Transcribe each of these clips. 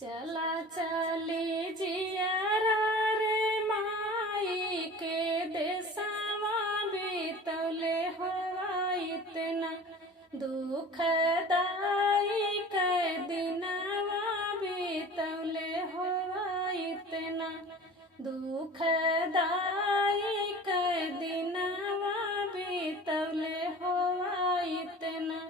चला चली जियारा रे माई के देसवा बीतौले होवा इतना दुखदाई के दिनवा बीतौले होवा इतना दुखदाई के दिनवा बीतौले होवा इतना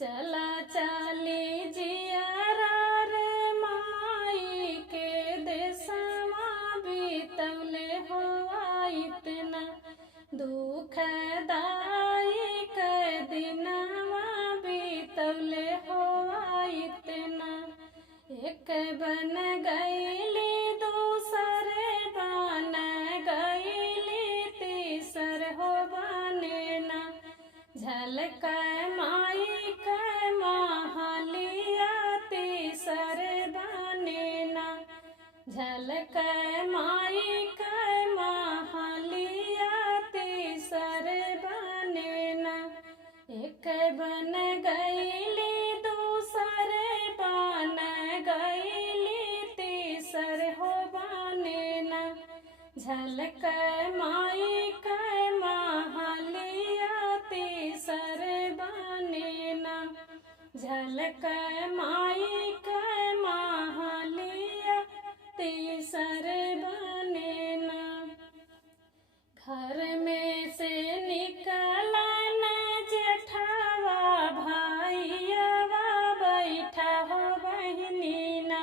चला चली जियारा रे माई के देसवा बीतौले होवा इतना दुखदाई के दिनवा बीतौले होवा इतना एक बन गईली दूसरे बन गईली तीसर हो बने ना झलक माई के महलिया तीसर बने ना झलक माई के महलिया तीसर बने ना एक बन गईली दूसरे बन गईली तीसर हो बने ना झलक माई के महलिया तीसर बने ना झलक माई के महलिया तीसर बने ना घर में से निकलन जेठवा भाईवा बैठा हो बहनी ना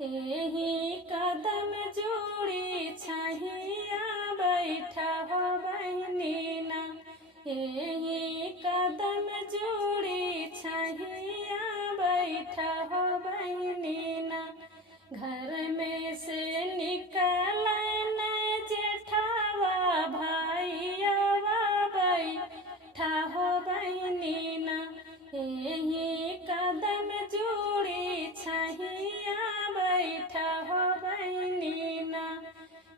यही कदम जोड़ी छहिया बैठा हो बहनी ना यही कदम जोड़ी छहिया बैठा हो बहनी ना घर में से निकलन जेठवा भाईवा बैठा हो बहनी ना यही कदम जोड़ी छहिया बैठा हो बहनी ना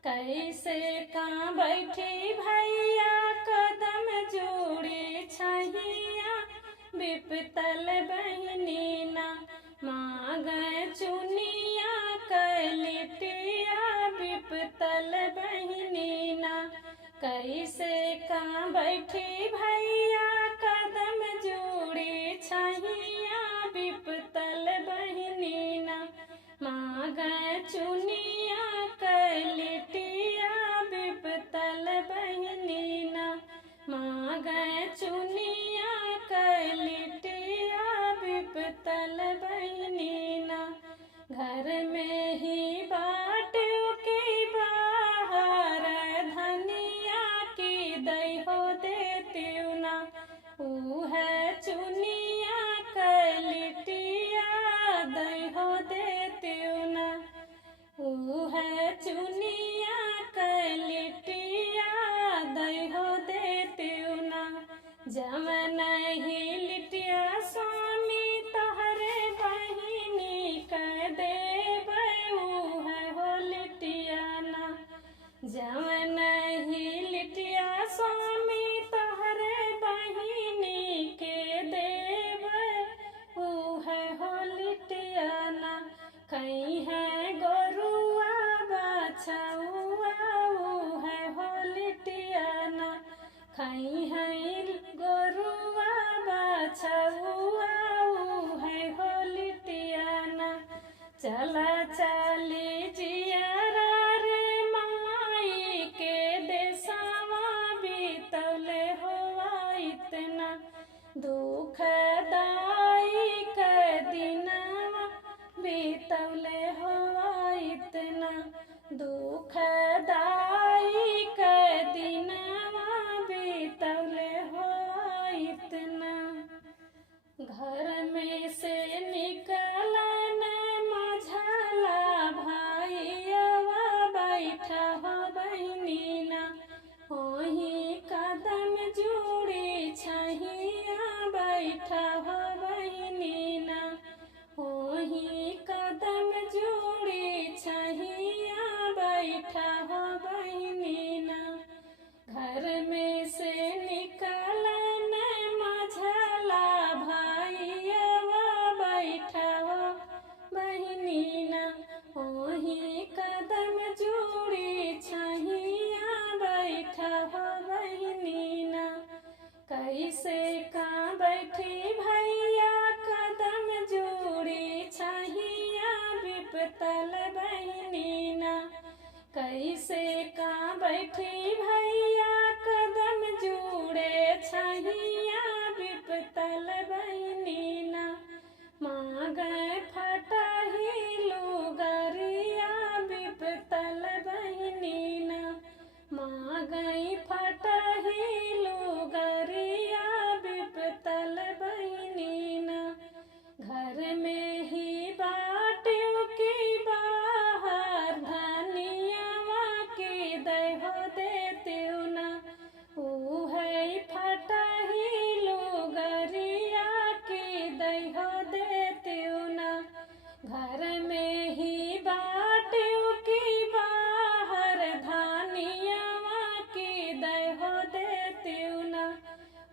कैसे कहाँ बैठी भैया कदम जोड़ी छहिया बिपतल बहनी ना मांग चुनिया कलिटिया बिपतल बहनी ना कैसे कहाँ बैठी भैया कदम जोड़ी छहिया बिपतल बहनी ना मांग चुनिया कलिटिया बिपतल बहनी ना मांग चुनिया कलिटिया बिपतल बहनी ना घर में ही बाट के बाहर धनिया की दई हो देती ना ऊ है चुनिया कलिटिया दई हो देती ना ऊ है चुनिया कलिटिया दई हो देती ना जवन ही लिटिया स्वामी तहरे बहिनी कह देव ऊ है हो लिटिया ना जवन ही लिटिया स्वामी तहरे बहिनी के देव ऊ है हो लिटिया ना कहीं है गोरुआ बाछुआ ऊ है हो लिटिया ना कहीं है गोरुआ बाछुआ ऊ है हो लिटिया ना चला चली जियारा रे माई के देसवा बीतौले होवा इतना दुखदाई के दिनवा बीतौले होवा इतना दुखदाई के दिनवा बीतौले होवा इतना घर में से निकलन मझला विपतल बहिनी ना। कैसे का बैठी भैया कदम जुड़े छहिया विपतल बहिनी ना। मांगे फटही लुगरिया विपतल बहिनी ना। मांगे फटही लुगरिया विपतल बहिनी ना। घर में ही बाटियों की बाहर धनियावा की दहो देतियो ना। ऊ है फटही लुगरिया की दहो देतियो ना। घर में ही बाटियों की बाहर धनियावा की दहो देतियो ना।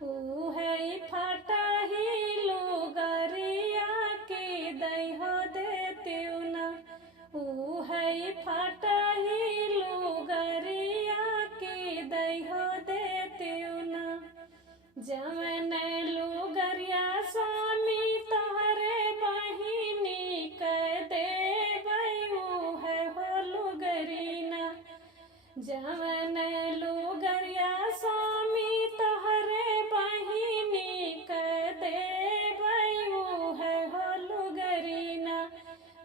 ऊ है फटही लुगरिया की दहो देतियो ना। ऊ है फटही लुगरिया की दहो देतियो ना। जवन लुगरिया स्वामी तोहरे बहिनी कह देबै ऊ है हो लुगरी ना। जवन लुगरिया स्वामी तोहरे बहिनी कह देबै ऊ है हो लुगरी ना।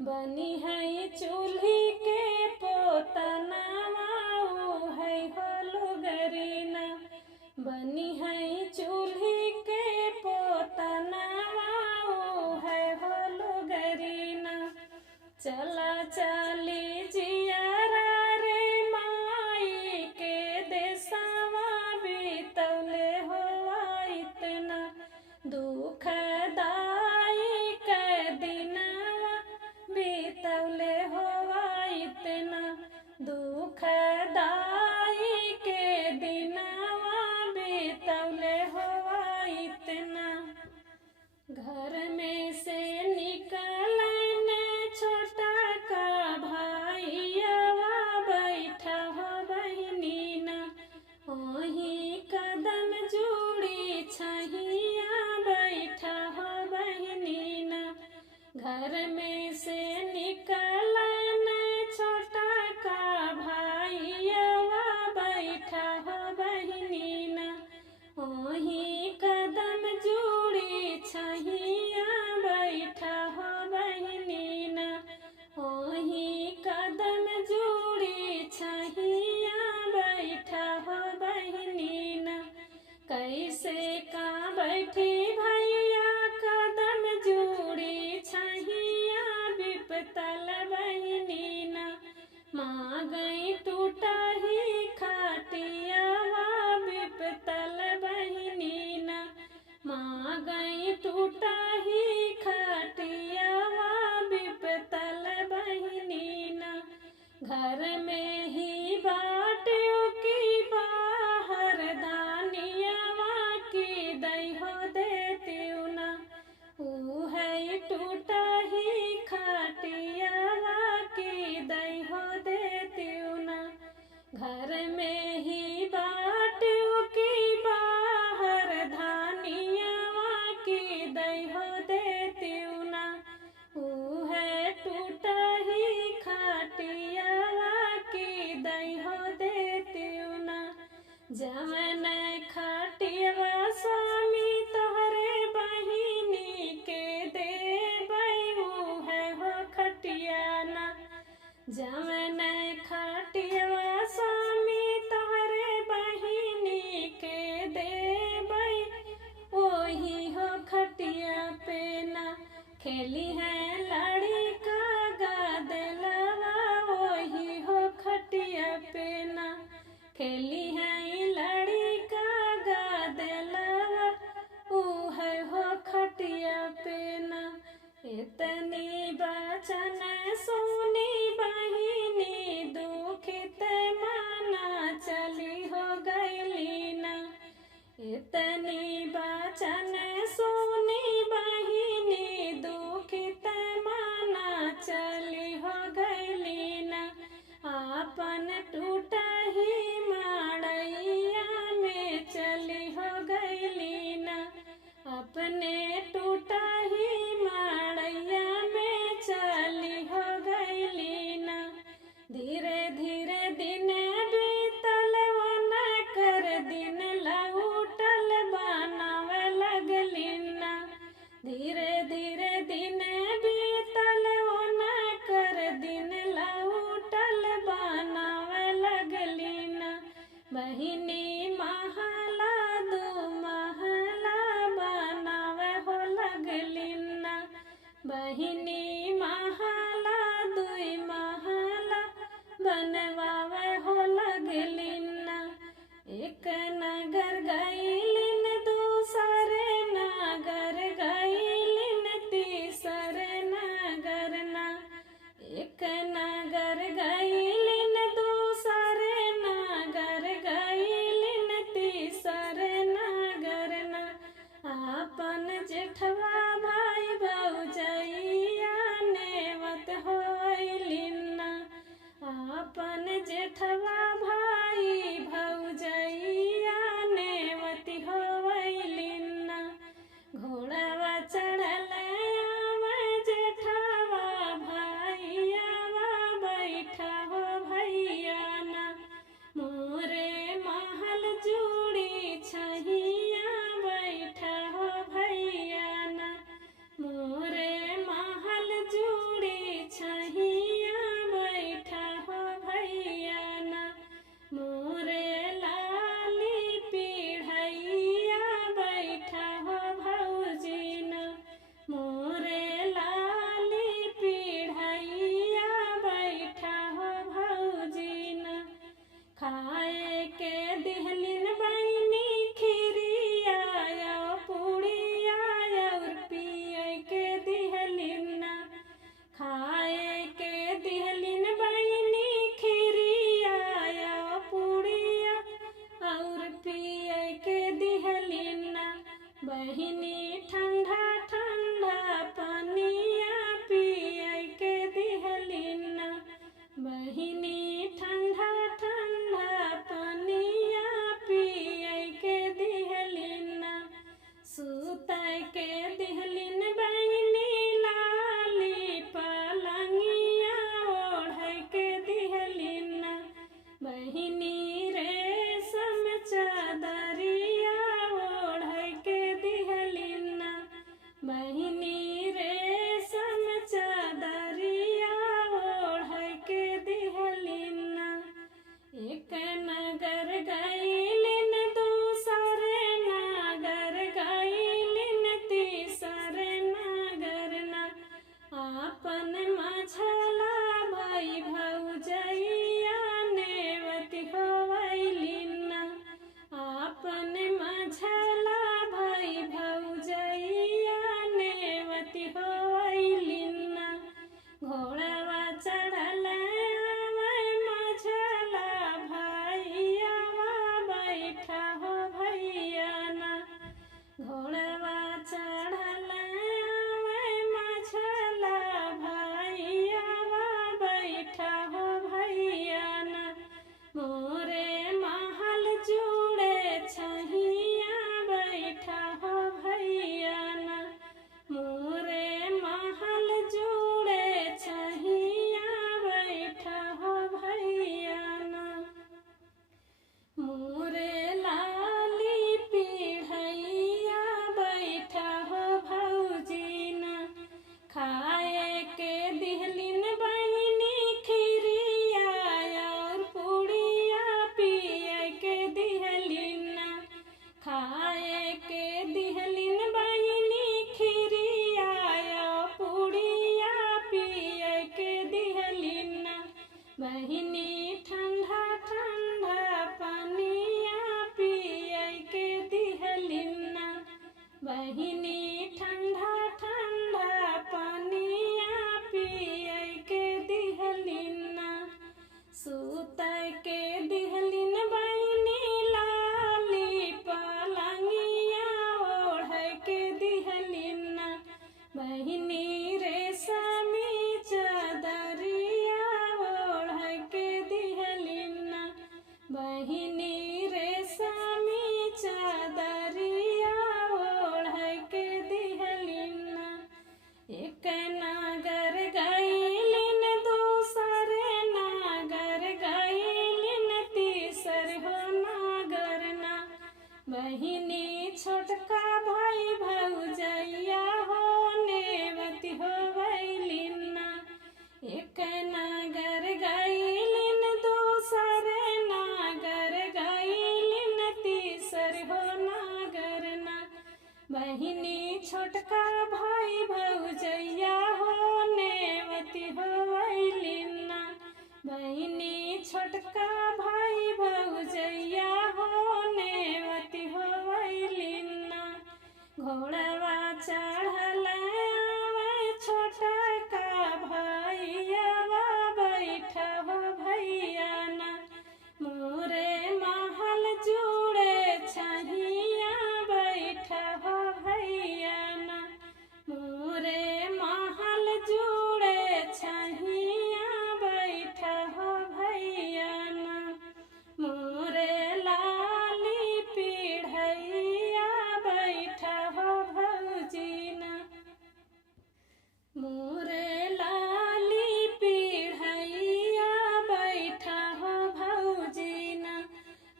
बनी है चूल्ही के पोतनावा ऊ है हो लुगरी ना। बनी है चूल्ही के पोतनावा ऊ है हो लुगरी ना। चला चली जियारा रे माई के देशवा बीतौले होवा इतना। दुखदाई के दिनवा बीतौले होवा इतना। दुखदाई के दिनवा बीतौले होवा इतना। घर में से निकलन छोटा का भाईवा बैठा हो बहिनी ना। वहीं कदम जुड़ी छहिया बैठा हो बहिनी ना। घर में से निकलन छोटा का भाईवा बैठा हो बहिनी ना। वहीं कदम जुड़ी छहिया बैठा हो बहिनी ना। वहीं कदम जुड़ी छहिया बैठा हो बहिनी ना। कैसे का बैठी भैया कदम जुड़ी छहिया विपतल बहिनी ना। मांगई टूटा ही खाटियावा विपतल बहिनी ना। मांगई टूटा ही खाटियावा विपतल बहिनी ना। घर में ही बाटियों की बाहर दानियावा की दहो देतियो ना। ऊ है टूटा ही खाटियावा की दहो देतियो ना। घर में ही बाटियों की बाहर धानियावा की दहो देतियो ना। ऊ है टूटा ही खाटियावा की दहो देतियो ना। जवन खाटियावा स्वामी तोहरे बहिनी के देबै ऊ है हो खटिया ना। जवन खाटियावा स्वामी तोहरे बहिनी के देबै ओही हो खटिया पे ना। खेली है लड़का गादलवा ओही हो खटिया पे ना। खेली है लड़का गादलवा ऊ है हो खटिया पे ना। इतनी बचन सुनी बहिनी दुखित माना चली हो गईली ना। इतनी बचन सुनी बहिनी दुखित दिन लौटल बनावे लगलीन। बहिनी महला दू महला बनावे हो लगलीन। बहिनी महला दुई महला बनवावे हो लगलीन। एक नगर गईलिन दूसरे नगर गईलिन तीसरे नगर ना। एक नगर गईलिन दूसरे नगर गईलिन तीसरे नगर ना। आपन जेठवा भाई भौजैया छोटका भाई भौजैया हो नेवती होवैलिना। बहिनी छोटका भाई भौजैया हो नेवती होवैलिना। घोड़वा चढ़ल आवे छोटका भैयावा बैठा हो भैयाना। मोरे महल जुड़े छहिया बैठा हो भैयाना। मोरे महल जुड़े छहिया बैठा हो भैयाना। मोरे लाली पीढ़ैया बैठा हो भौजीना। मोरे लाली पीढ़ैया बैठा हो भौजीना।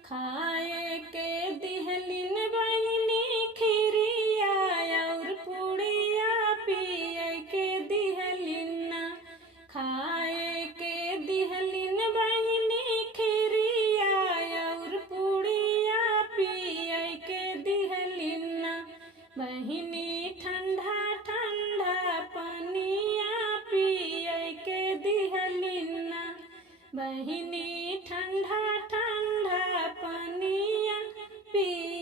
खाए के दिहलिन बहिनी खीरिया और पुड़िया पिए के दिहलिना। खाए के दिहलिन बहिनी खीरिया और पुड़िया पिए के दिहलिना। बहिनी ठंडा ठंडा पनिया पिए के दिहलिना। बहिनी ठंडा ठंडा पनिया पी